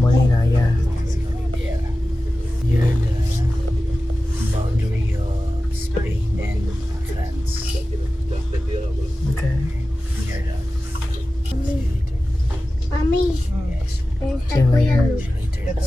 Molina, yeah. Here the boundary of Spain and France. Okay. Here the Mami, yes. there's the Kuya Luke. Later.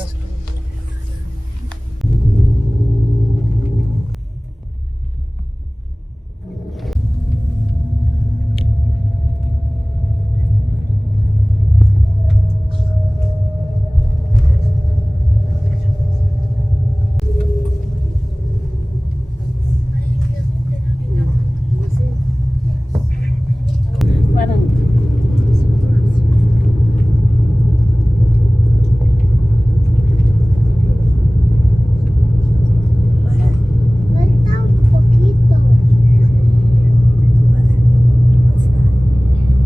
Falta un poquito.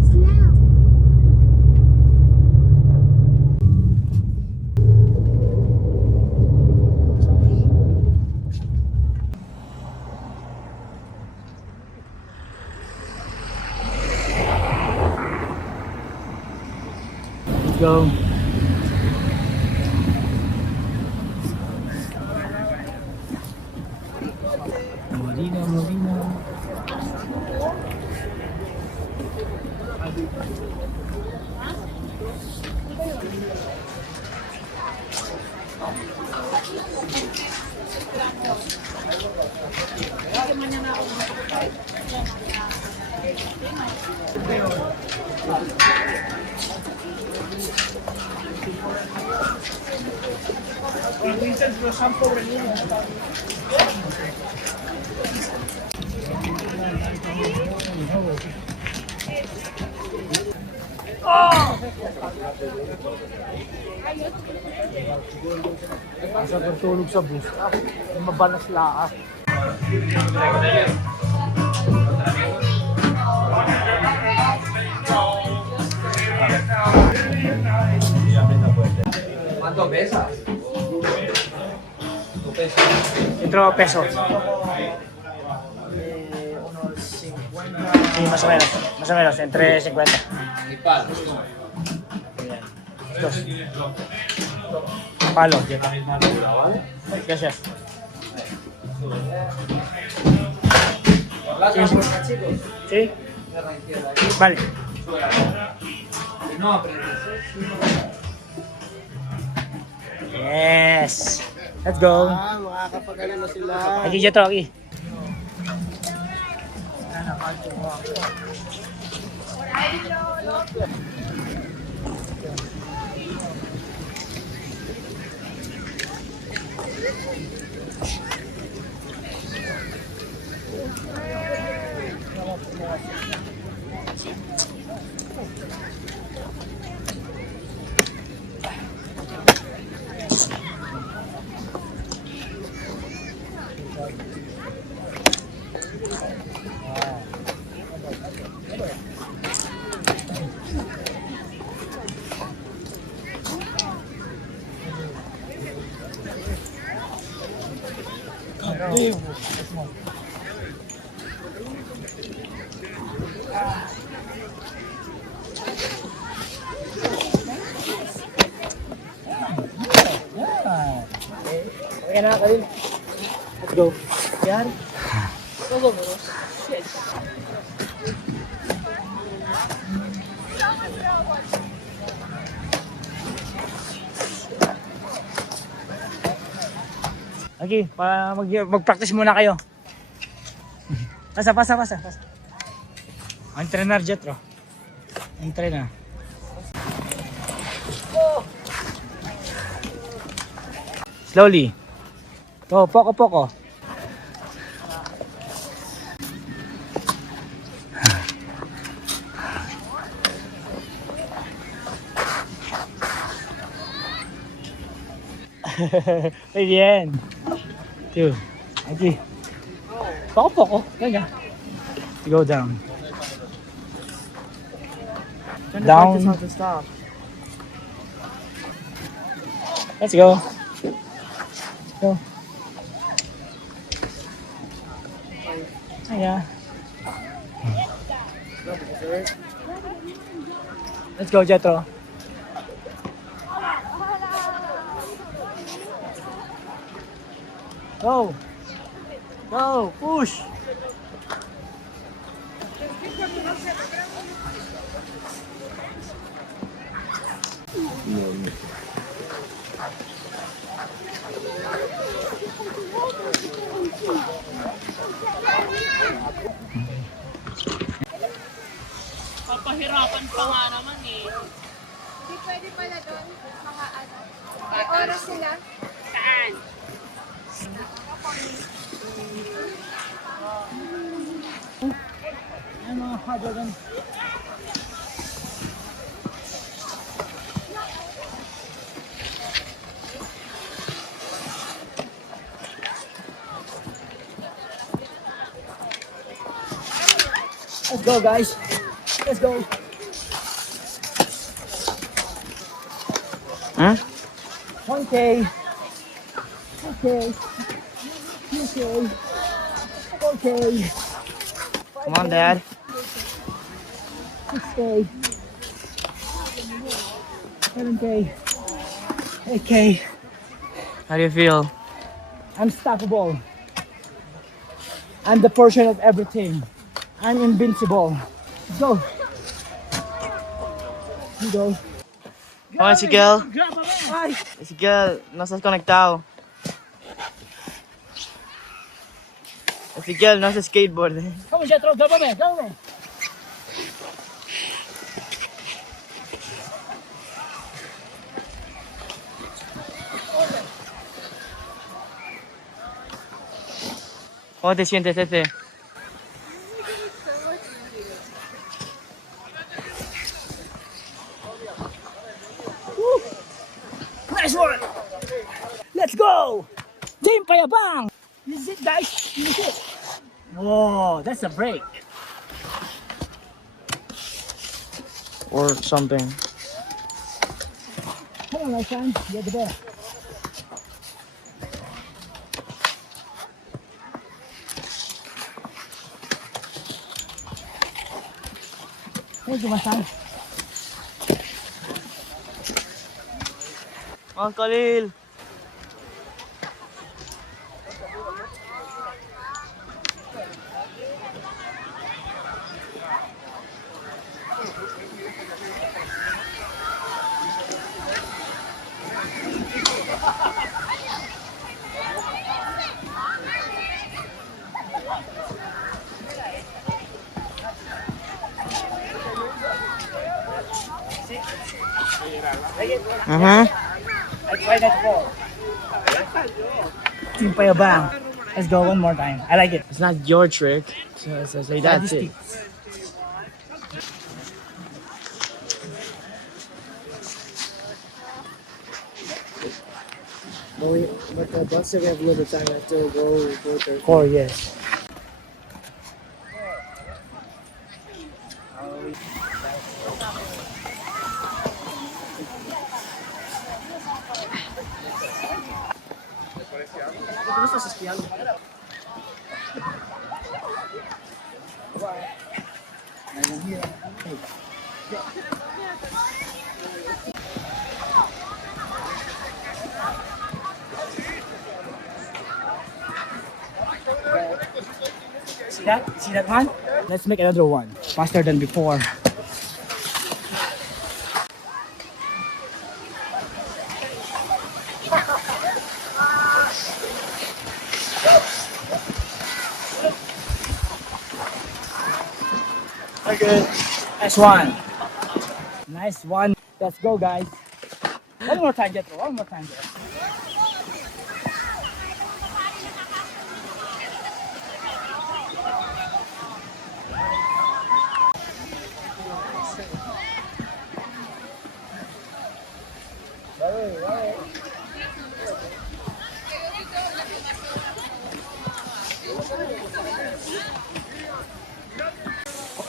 Snap. Let's go. Molina. Asa tulog sa bus. Mabalas laa. ¿Cuánto pesa? ¿Tu peso? Intro peso. Unos 50. Sí, más o menos. Más o menos, entre 50. Y palos. Dos. Palo. Gracias. ¿La Sí. puerta, chicos? ¿Sí? Cierra izquierda. Vale. Y no aprendes. Yes. Let's go. Makakapagano na sila. Aquí, Jetro, aquí. Okay na, Kalin. Let's go. Yan. Go. Shit. Okay, mag-practice muna kayo. Pasa. Ang trainer, Jetro. Ang trainer. Slowly. Go, poko. Muy bien. Two. Aquí. Poko. Ganyan. Go down. Down. Let's go. Go. Yeah. Let's go, Jetro. Go. Go. Push. Papahirapan pa nga naman eh. Hindi pwede pala doon, mga ano. May oras sila. Saan? Ano mga habagan? Let's go, guys. Let's go. Huh? Okay. Okay. Okay. Okay. Come on, Dad. 6K. 7K. 8K. How do you feel? Unstoppable. I'm the portion of everything. I'm invincible. Let's go. You go. Hola, Ezequiel. Ay! Ezequiel, no estás conectado. Ezequiel, no haces skateboard. Come on, Jetro. Grábame, grábame. ¿Cómo te sientes, Eze? Nice one! Let's go! Team Payabang! This is it, guys. This is it. Whoa, that's a break. Or something. Come on, my friend. You're the best. Thank you, my son. Oh, Khalil. I tried that before. Team Payabang. Let's go one more time. I like it. It's not your trick. So say that's it. But the bus we have a little time to go there. 4 years. See that? See that one? Let's make another one. Faster than before. Okay. Nice one. Nice one. Let's go, guys. One more time, Jetro. One more time, Jetro.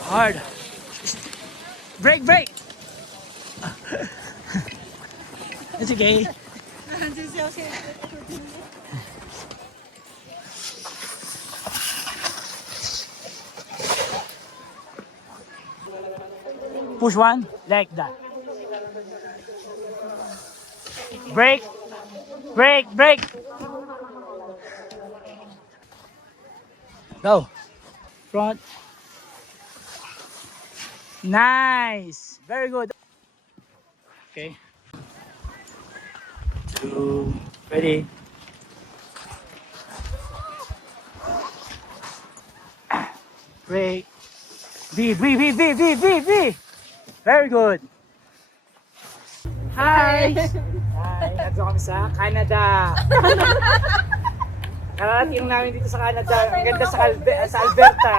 Hard. Break, break. It's okay. Push one like that. Break, break, break. Go. Front. Nice. Very good. Okay. 2. Ready. Break. V. Very good. Hi! Hi, nandito kami sa Canada. Nakarating namin dito sa Canada. Ang ganda sa Alberta.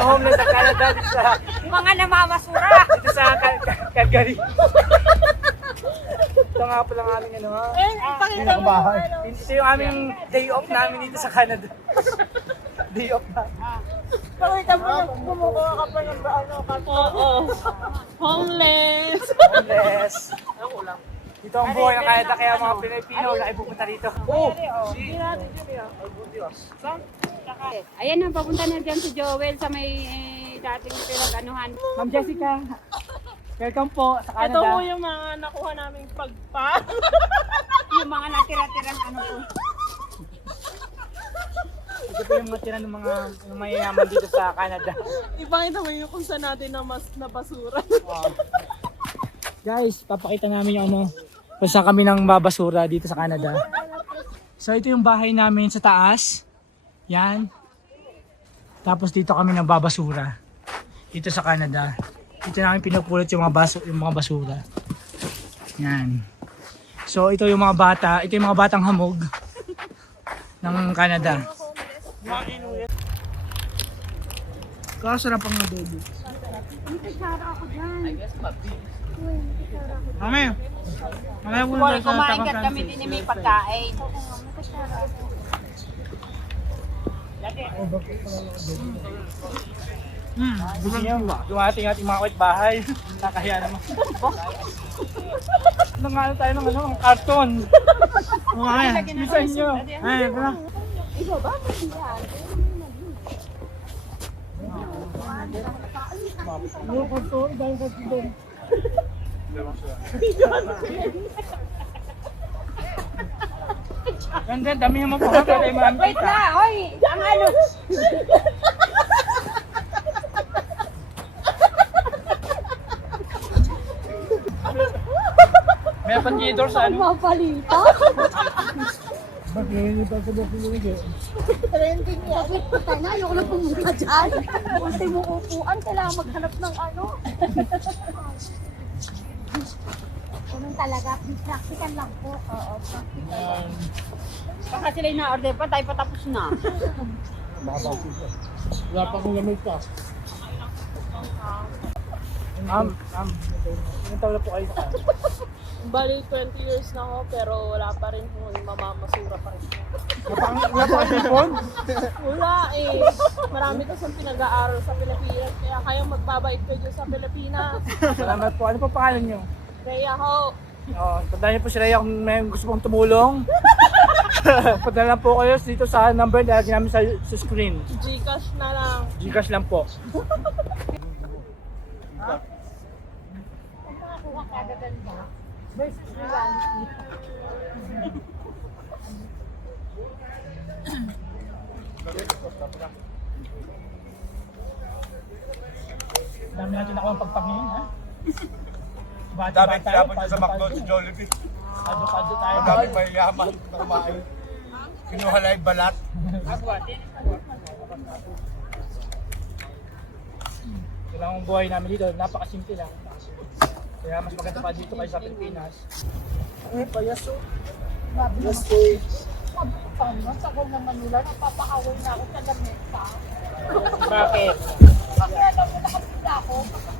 Homeless sa Canada dito sa Mga namamasura. dito sa Calgary. Ito nga pala ang aming ano ha. Pinakabahay. Ito yung aming day off namin dito sa Canada. Day off na. Pakita mo na kumukuha ka pa ng Oo. Homeless. Homeless. Dito ang buhay ng Canada kaya mga Pilipino na ipupunta rito. Oh! Ayan na, papunta na dyan si Joel sa may dating pinag-anuhan. Ma'am Jessica, welcome po sa Ito po Canada. yung mga nakuha naming pagpa. Yung mga natira-tirang ano po. Ito po yung mga tira ng mga mayayaman dito sa Canada. Ipakita mo yung kung saan natin na basura. Guys, papakita namin yung ano, kung saan kami nang babasura dito sa Canada. So ito yung bahay namin sa taas. Yan. Tapos dito kami nang babasura. Dito sa Canada. Dito namin pinupulot yung mga basura. Yan. So ito yung mga bata, ito yung mga batang hamog ng Canada. Kasarap ang adobo. Mamaya. Mamaya po Kung kumain ka kami din may pagkain. Gusto niyo ba? Dumating ating mga bahay. Nakakaya naman. Nangano tayo ng ano, ng karton. Mamaya, bisa niyo. Ay, pala. Ganda, dami naman po. Tayo marami Wait kita. na, oy! Ang ano? May pandidor sa ano? Mapalita? Trending yan. Bakit pa na? Ayoko na pumunta dyan. Ultimo upuan. Kailangan maghanap ng ano. Ganun talaga. Practical lang po. Oo, practical. Baka sila yung na-order pa, tayo patapos na. Wala pa akong lamig pa. Ilang taon na po kayo sa Canada? Bali, 20 years na ako pero wala pa rin kung mamamasura pa rin. Wala pa kayo phone? Wala eh. Marami kasing pinag-aaral sa Pilipinas kaya kayong magbabait kayo dyan sa Pilipinas. Salamat po. Ano po pangalan niyo? Kaya ho, Tandaan niyo po si Rhea kung may gusto pong tumulong. Padala lang po kayo dito sa number na lagi namin sa screen. Gcash na lang. Gcash lang po. Dami natin ako ang pagpangin, ha? Dami tinapon niya sa McDo si Jollibee. Adukado tayo. Dami mayayaman na kumain. Kinuha lang yung balat. Kailangan ang buhay namin dito, napakasimple lang. Kaya mas maganda pa dito kayo sa Pilipinas. Payaso. Sa ako ng Manila, napapakaway na ako sa lamesa. Bakit? Kasi alam mo, nakapila ako.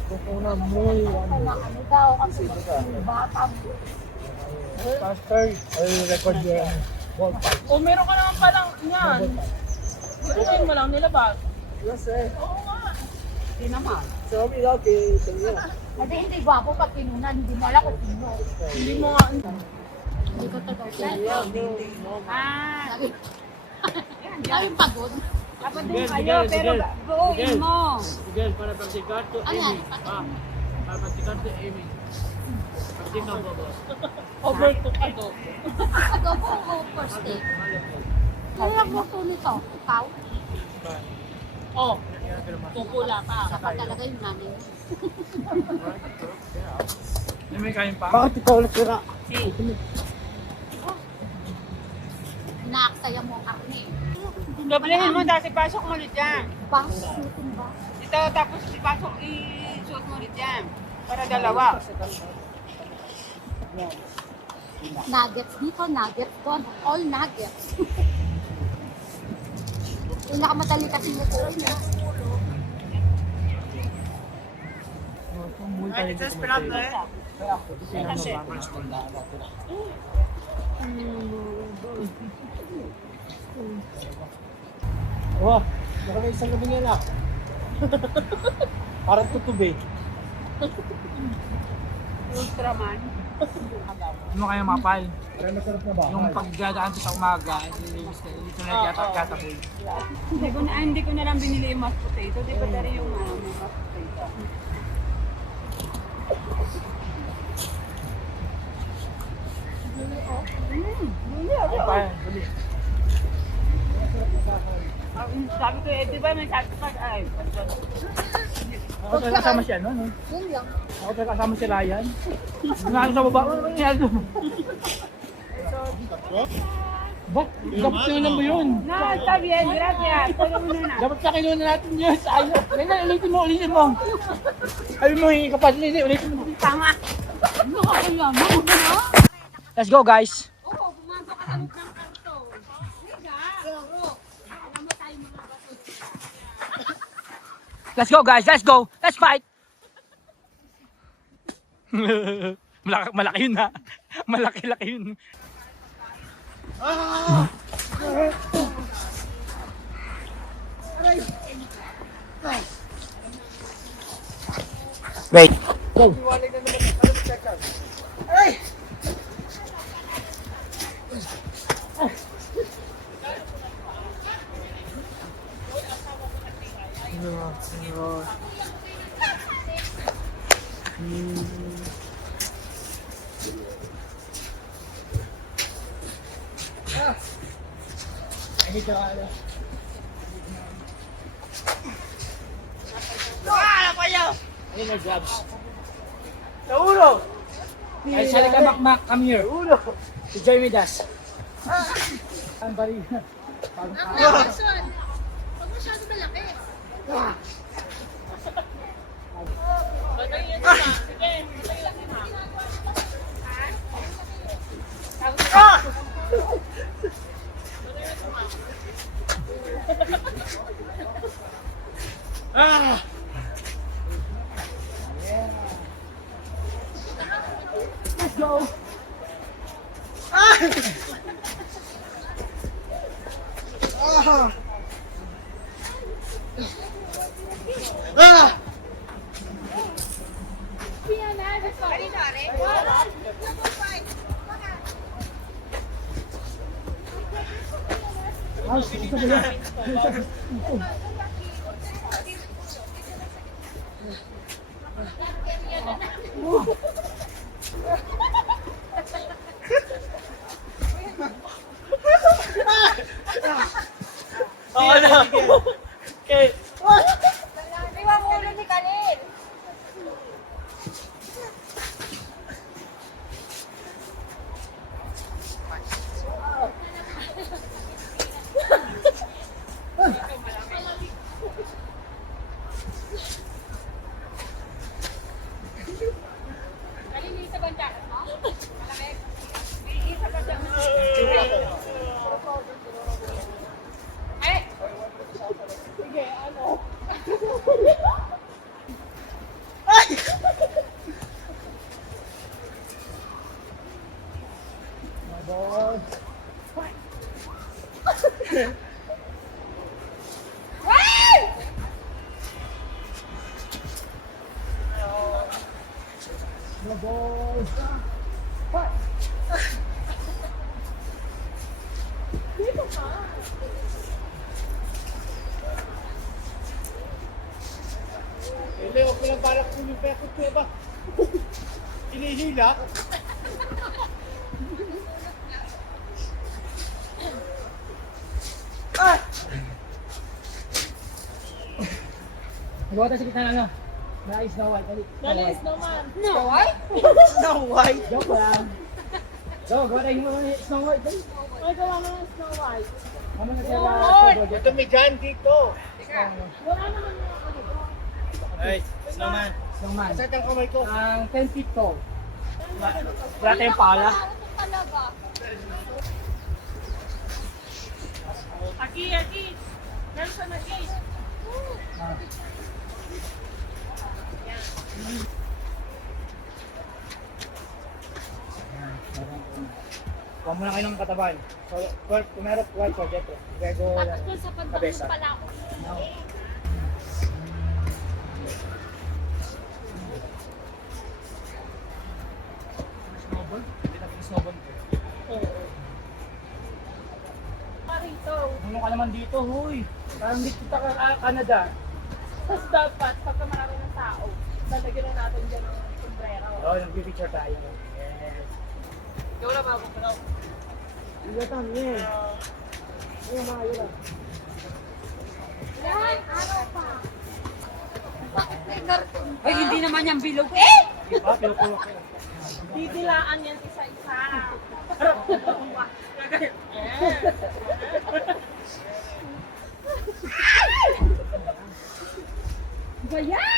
Kukuna mo yung Na ano daw, kasi bata mo. Pastor, I'll record your ballpark. O meron ka naman palang yan. Ngayon mo lang nilabas. Yes, eh. Hindi naman. Sabi okay. Tingnan. Kasi hindi gwapo pag pinunan, hindi mo alam kung sino. Hindi mo nga. Ah, Daming pagod. dapat din kayo, pero buuin mo. Miguel, para practicar to Ayan, Para practicar to Amy. Practicar mo, boss. Overcook adobo. adobo o first day. Ano lang luto nito? Ikaw? Oh, kukula pa. Dapat talaga yung nanay mo. May kain pa? Bakit ikaw ulit sira? Inaaksaya mo ang karne. Doblehin mo, tapos ipasok mo ulit yan. Pasutin ba? Ito, tapos ipasok, isuot mo ulit yan. Para dalawa. Nuggets dito, nuggets doon. All nuggets. Pinakamadali kasi luto niya. Wah, baka may isang gabi nga lang. Parang tutubi. Ultraman. Ano kaya mapal? Parang masarap na ba? Yung pagdadaan to sa umaga, dito na yata Hindi ko na lang binili yung mashed potato. Di ba tari yung may mashed potato? Sabi ko, di ba may sabi pa, ay, Ako talaga kasama siya, no? Yun lang. Ako talaga kasama si Ryan. Nangalo sa baba, ano nangyari doon? Ba? Dapat kinunan mo yun. no, está bien, gracias. Todo mundo na. Dapat sa kinunan natin yun. Sayang. Ganyan, ulitin mo. Sabi mo, hingi ka pa, ulitin mo. Tama. Ano ka kaya? Ano ba na? Let's go, guys. Oo, bumanto ka sa loob ng karton. Pero, alam mo tayo mga bato. Let's go, guys. Let's go. Let's fight. Malaki yun, ha? Malaki yun. Wait. Go. Ayun na, grabs. Sa ulo! Ay, sali ka, Makmak. Come here. Ulo! Si Joy Midas. Ang bari. Ang Anderson. Huwag masyado malaki. Let's go. Okay. Iwan mo ulo ni Kalil. Leo, ko lang balak kung yung peso ko ba? Inihila? Buhat tayo sa gitna ng ano. Na Snow White. Dali, snowman. No, ay? Snow White. Joke lang. Go, gawa tayo mo ng Snow White. Dali. Ay, gawa mo ng Snow White. Mama na siya. Ito may dyan dito. Wala naman yung ano. Ay, snowman. Snowman. Saan ang kamay ko? Ang 10 feet tall. Wala tayong pala. Ano talaga? Aki. Nelson, Aki. Kuha muna kayo ng katawan. So, kumarap white project. Grego. Tapos dun sa pagbago Kabesa. pala ako. Snowball? Hindi natin snowball ko. Marito. Ano ka naman dito, huy? Parang dito kita ka Canada. Tapos dapat, pagka marami ng tao, lalagyan na natin dyan ng sombrero. Oo, nag-picture tayo. Yes. Ikaw na bago ko daw. Iya tam, yes. Ayun, mga yun lang. Yan, araw pa. Bakit may garton? Ay, hindi naman yan bilog. Eh! Diba? Pinupulo ko. Didilaan yan isa-isa. Ba yan?